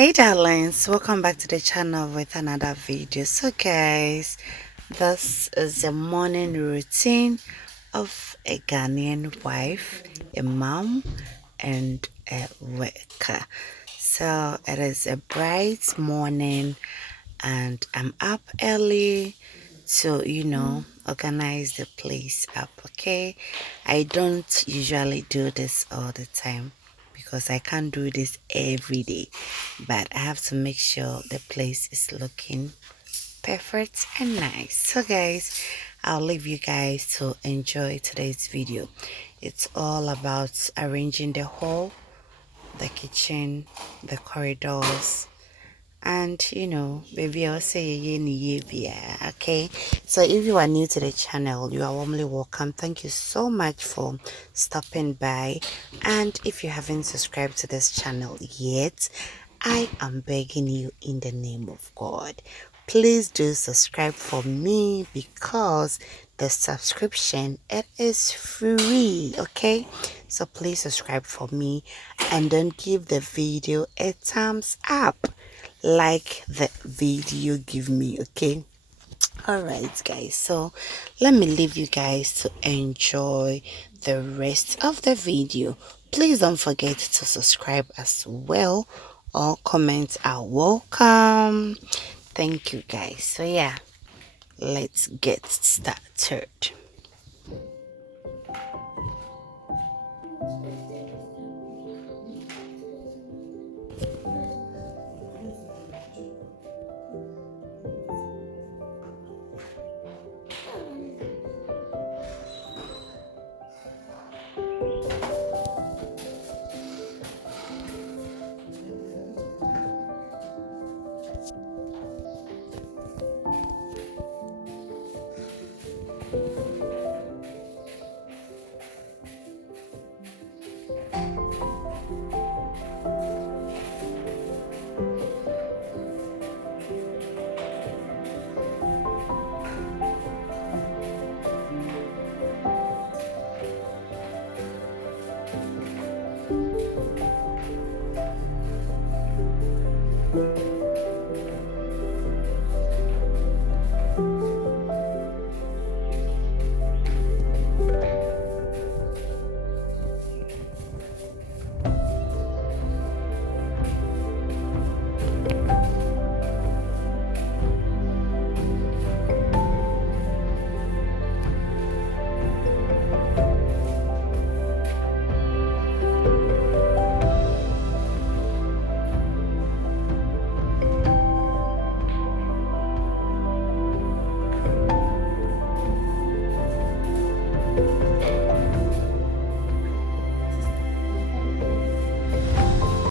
Hey darlings, welcome back to the channel with another video. So guys, this is a morning routine of a Ghanaian wife, a mom and a worker. So it is a bright morning and I'm up early to organize the place up. Okay, I don't usually do this all the time because I can't do this every day, but I have to make sure the place is looking perfect and nice. So guys, I'll leave you guys to enjoy today's video. It's all about arranging the hall, the kitchen, the corridors, and baby, I'll say yeah. Okay, so if you are new to the channel, you are warmly welcome. Thank you so much for stopping by, and if you haven't subscribed to this channel yet, I am begging you in the name of God, please do subscribe for me, because the subscription, it is free. Okay, so please subscribe for me and then give the video a thumbs up, like the video give me. Okay, all right guys, so let me leave you guys to enjoy the rest of the video. Please don't forget to subscribe as well. All comments are welcome. Thank you guys. So yeah, let's get started.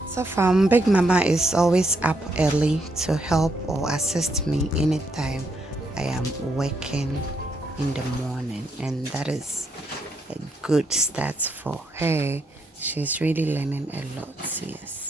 So far, Big Mama is always up early to help or assist me anytime I am working in the morning, and that is a good start for her. She's really learning a lot. Yes.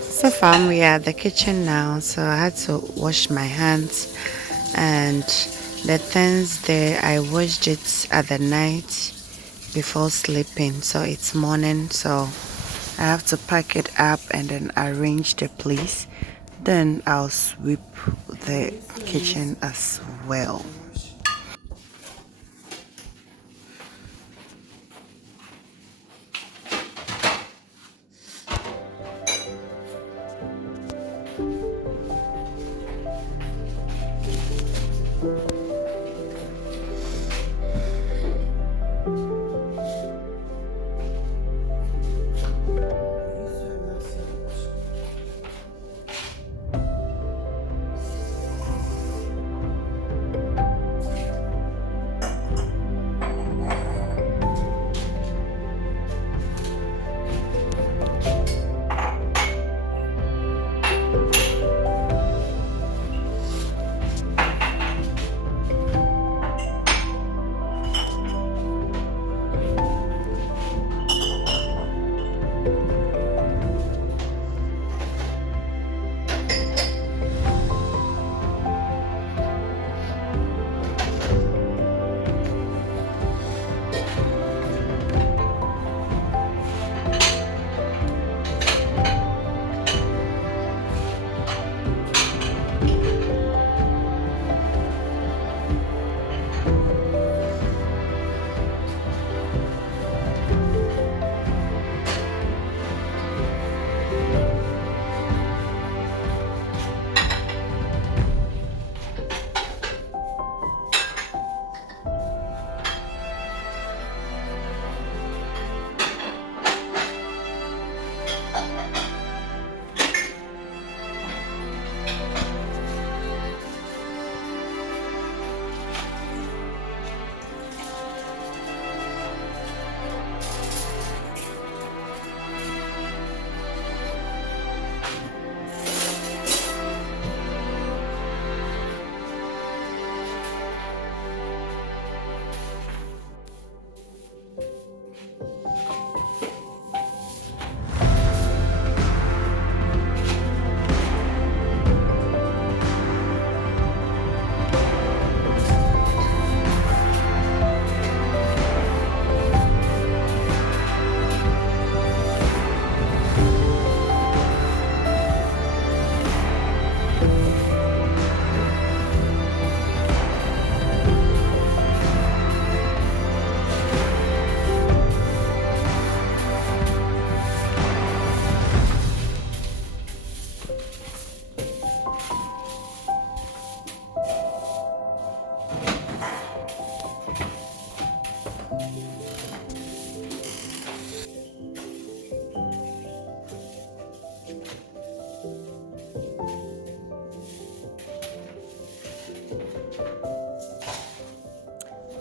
So fam, we are at the kitchen now, so I had to wash my hands, and the things there I washed it at the night before sleeping, so it's morning, so I have to pack it up and then arrange the place. Then I'll sweep the kitchen as well.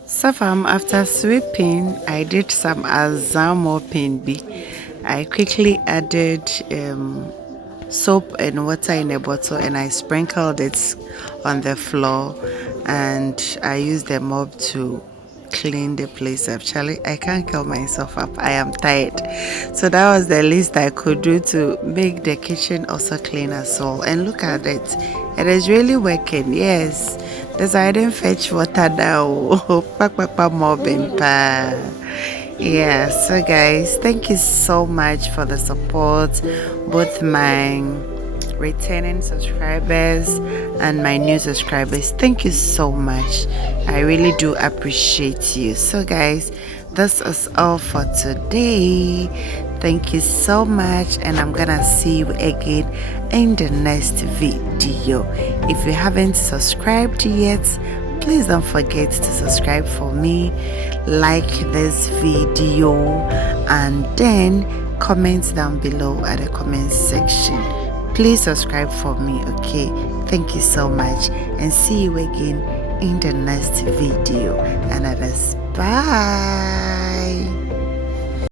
So fam, after sweeping, I did some azam mopping. I quickly added soap and water in a bottle, and I sprinkled it on the floor, and I used the mop to clean the place up. Charlie, I can't curl myself up. I am tired. So that was the least I could do to make the kitchen also clean as well. And look at it. It is really working. Yes. That's why I didn't fetch water now. Mopping pa. Yeah, so guys, thank you so much for the support, both my returning subscribers and my new subscribers. Thank you so much. I really do appreciate you. So guys, this is all for today. Thank you so much, and I'm gonna see you again in the next video. If you haven't subscribed yet, please don't forget to subscribe for me, like this video, and then comment down below at the comment section. Please subscribe for me, okay? Thank you so much, and see you again in the next video. And others, bye.